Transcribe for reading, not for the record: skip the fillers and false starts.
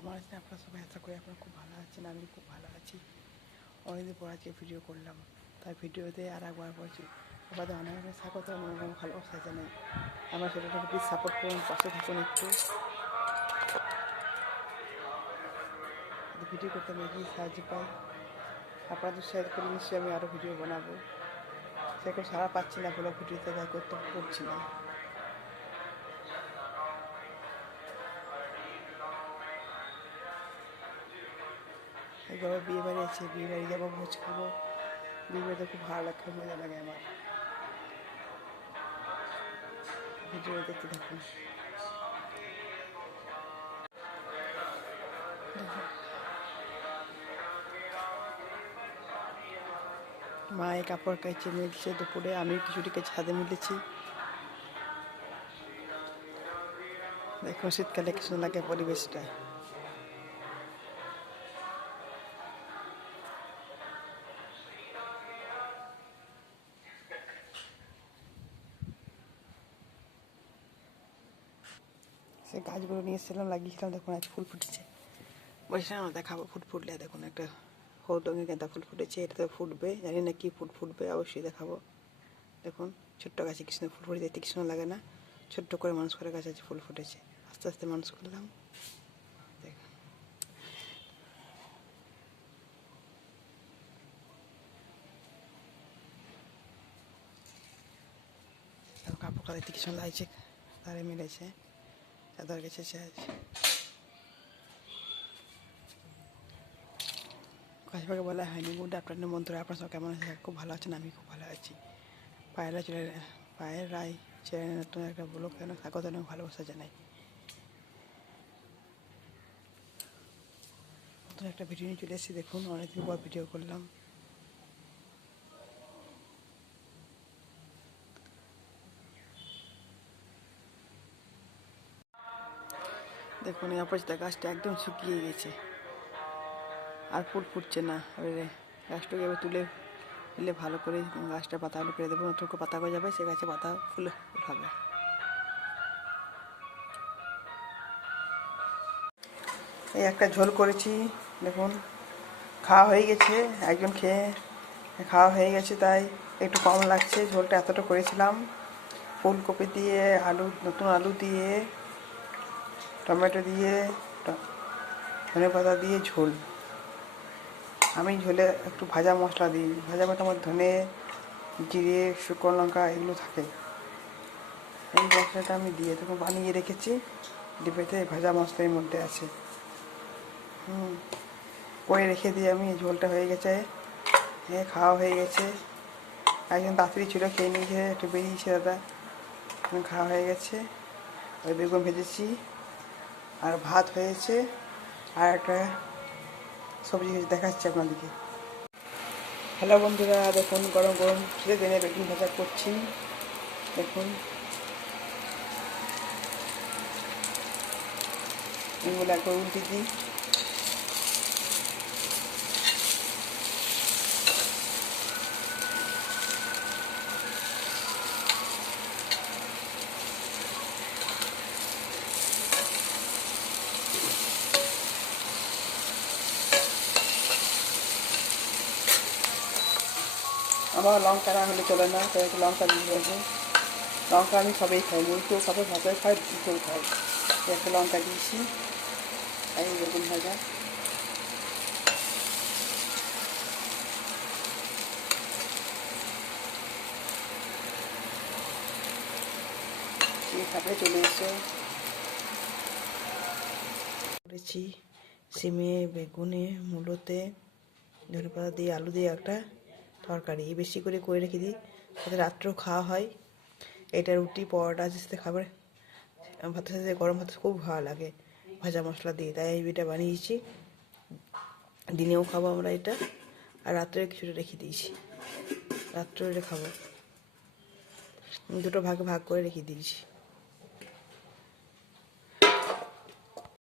কেমন আছেন আপনারা সবাই? আশা করি আপনারা খুব ভালো আছেন। আমি খুব ভালো আছি। অনেকদিন পর আজকে ভিডিও করলাম, তাই ভিডিওতে আর একবার বলছি আপনাদের অনেক অনেক স্বাগত, অনেক ভালোবাসা জানাই। আমার সেটাকে প্লিজ সাপোর্ট করুন, পাশে থাকুন একটু। ভিডিও করতে আমি এগিয়ে সাহায্য পাই, আপনাদের শেয়ার করে নিশ্চয়ই আমি আরও ভিডিও বানাবো। সেরকম সারা পাচ্ছি না বলে ভিডিওতে তাই করতে করছি না। এবার বিয়ে বাড়ি আছে, বিয়ে বাড়ি যাবো, ভোজ খাবো। বিয়ে বাড়িতে খুব ভালো লাগে, খুব মজা লাগে আমার। ভিডিও দেখতে থাকুন। মায়ের কাপড় কাচে মিলছে দুপুরে, আমি কিছুটিকে ছাদে মিলেছি। দেখুন শীতকালে কি সুন্দর লাগে পরিবেশটা। সে গাছগুলো নিয়ে এসেছিলাম, লাগিয়েছিলাম, দেখুন আজ ফুল ফুটেছে। বলছিলাম দেখাবো ফুল ফুটলে, দেখুন একটা হলুদ রঙের গাঁদা ফুল ফুটেছে, এটাতে ফুটবে, জানি না কী ফুল ফুটবে, অবশ্যই দেখাবো। দেখুন ছোট্ট গাছে কৃষ্ণ ফুল ফুটে, দেখতে কৃষ্ণ লাগে না? ছোট্ট করে মানুষ করে গাছে ফুল ফুটেছে, আস্তে আস্তে মানুষ করলাম। দেখুন কাপড় কালে দেখতে কৃষ্ণ লাগছে, তারে মিলেছে, চাদর গেছে আজ। কাশিপাকে বলা হয়নি, গুড আফটারনুন বন্ধুরা, আপনার সব কেমন আছে? খুব ভালো আছেন, আমি খুব ভালো আছি। পায়ের রায় চ্যানেলে নতুন একটা ব্লগ কেন স্বাগত এবং ভালোবাসা জানাই। নতুন একটা ভিডিও নিয়ে চলে এসেছি, দেখুন অনেকদিন পর ভিডিও করলাম। দেখুন এই অপরাজিতা গাছটা একদম শুকিয়ে গেছে, আর ফুল ফুটছে না। এবারে গাছটাকে এবার তুলে ফেলে ভালো করে গাছটা পাতাগুলো পেরে দেবো, নতুন করে পাতা হয়ে যাবে, সে গাছে পাতা ফুল হবে। এই একটা ঝোল করেছি, দেখুন খাওয়া হয়ে গেছে, একজন খেয়ে খাওয়া হয়ে গেছে, তাই একটু কম লাগছে। ঝোলটা এতটা করেছিলাম, ফুলকপি দিয়ে, নতুন আলু দিয়ে, টমেটো দিয়ে, ধনেপাতা দিয়ে ঝোল। আমি ঝোলে একটু ভাজা মশলা দিই, ভাজা মশলার মধ্যে ধনে, জিরে, শুকনো লঙ্কা এগুলো থাকে। এই মশলাটা আমি দিয়ে তখন বানিয়ে রেখেছি ডিবেতে, ভাজা মশলা এর মধ্যে আছে। করে রেখে দিয়ে আমি ঝোলটা হয়ে গেছে, খাওয়া হয়ে গেছে। একজন তাড়াতাড়ি ছিল, খেয়ে নিয়েছে, একটু বেরিয়েছে দাদা, খাওয়া হয়ে গেছে। ওই বেগুন ভেজেছি, আর ভাত হয়েছে, আর একটা সবজি দেখাচ্ছি আপনাদেরকে। হ্যালো বন্ধুরা, দেখুন গরম গরম খিদে দিনে বেগুন ভাজা করছি। দেখুন এগুলো একবার উল্টে দিই। আমার লঙ্কা না হলে চলে না, তাই একটু লঙ্কা দিয়ে দেবো। লঙ্কা আমি সবাই খাই, মুরগিও খাবো, ভাতেও খাই, দুটোও খাই। একটা লঙ্কা দিয়েছি। এই বেগুন ভাজা, খাবে চলে এসে করেছি সিমে, বেগুনে, মূলোতে, ধনেপাতা দিয়ে, আলু দিয়ে একটা তরকারি বেশি করে রেখে দিই, তাতে রাত্রেও খাওয়া হয়। এটা রুটি পরোটা সাথে খাবার, ভাতের সাথে গরম ভাত খুব ভালো লাগে ভাজা মশলা দিয়ে, তাই এটা বানিয়েছি। দিনেও খাবো আমরা এটা, আর রাত্রে কিছুটা রেখে দিয়েছি, রাত্রে এটা খাবো, দুটো ভাগ ভাগ করে রেখে দিয়েছি।